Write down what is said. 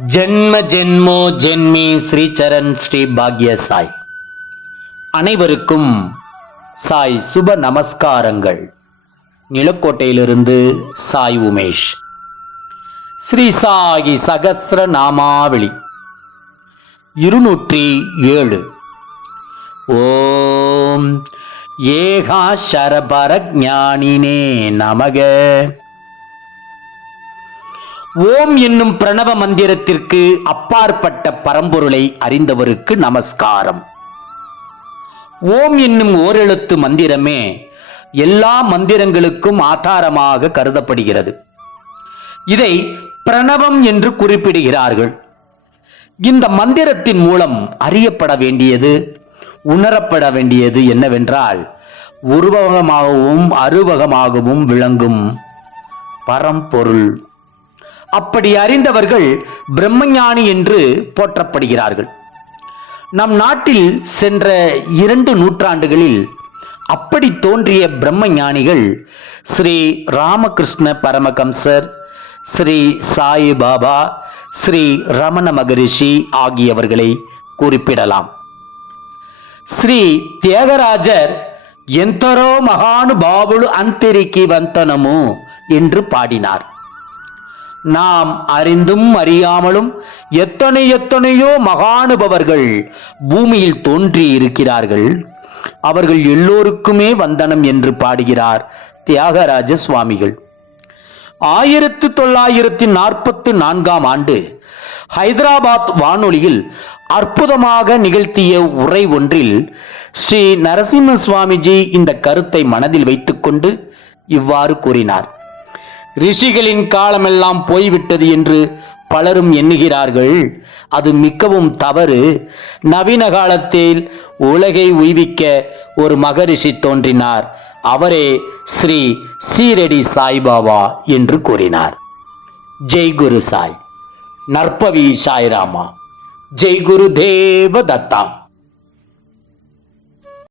ஜென்ம ஜென்மோ ஜென்மி ஸ்ரீச்சரண் ஸ்ரீ பாக்ய சாய் அனைவருக்கும் சாய் சுப நமஸ்காரங்கள். நிலக்கோட்டையிலிருந்து சாய் உமேஷ். ஸ்ரீ சாயி சகசிர நாமாவளி. இருநூற்றி ஏழு. ஓம் ஏகாஷரபர ஞானினே நமக. ஓம் என்னும் பிரணவ மந்திரத்திற்கு அப்பாற்பட்ட பரம்பொருளை அறிந்தவருக்கு நமஸ்காரம். ஓம் என்னும் ஓரெழுத்து மந்திரமே எல்லா மந்திரங்களுக்கும் ஆதாரமாக கருதப்படுகிறது. இதை பிரணவம் என்று குறிப்பிடுகிறார்கள். இந்த மந்திரத்தின் மூலம் அறியப்பட வேண்டியது உணரப்பட வேண்டியது என்னவென்றால் உருவகமாகவும் அருவகமாகவும் விளங்கும் பரம்பொருள். அப்படி அறிந்தவர்கள் பிரம்மஞானி என்று போற்றப்படுகிறார்கள் நம் நாட்டில் சென்ற இரண்டு நூற்றாண்டுகளில் அப்படி தோன்றிய பிரம்ம ஞானிகள் ஸ்ரீ ராமகிருஷ்ண பரமகம்சர் ஸ்ரீ சாய் பாபா ஸ்ரீ ரமண மகரிஷி ஆகியவர்களை குறிப்பிடலாம் శ్రీ త్యాగరాజర్ ఎంతరో మహానుభావులు అంతరికి వంతనము என்று பாடினார் நாம் அறிந்தும் அறியாமலும் எத்தனை எத்தனையோ மகானுபவர்கள் பூமியில் தோன்றி இருக்கிறார்கள் அவர்கள் எல்லோருக்குமே வந்தனம் என்று பாடுகிறார் தியாகராஜ சுவாமிகள். ஆயிரத்து தொள்ளாயிரத்தி நாற்பத்தி நான்காம் ஆண்டு ஹைதராபாத் வானொலியில் அற்புதமாக நிகழ்த்திய உரை ஒன்றில் ஸ்ரீ நரசிம்ம சுவாமிஜி இந்த கருத்தை மனதில் வைத்துக்கொண்டு இவ்வாறு கூறினார். ரிஷிகளின் காலமெல்லாம் போய்விட்டது என்று பலரும் எண்ணுகிறார்கள். அது மிகவும் தவறு. நவீன காலத்தில் உலகை உய்விக்க ஒரு மகரிஷி தோன்றினார். அவரே ஸ்ரீ சீரடி சாய்பாபா என்று கூறினார். ஜெய் குரு சாய். நற்பவி சாய்ராமா. ஜெய் குரு தேவ தத்தா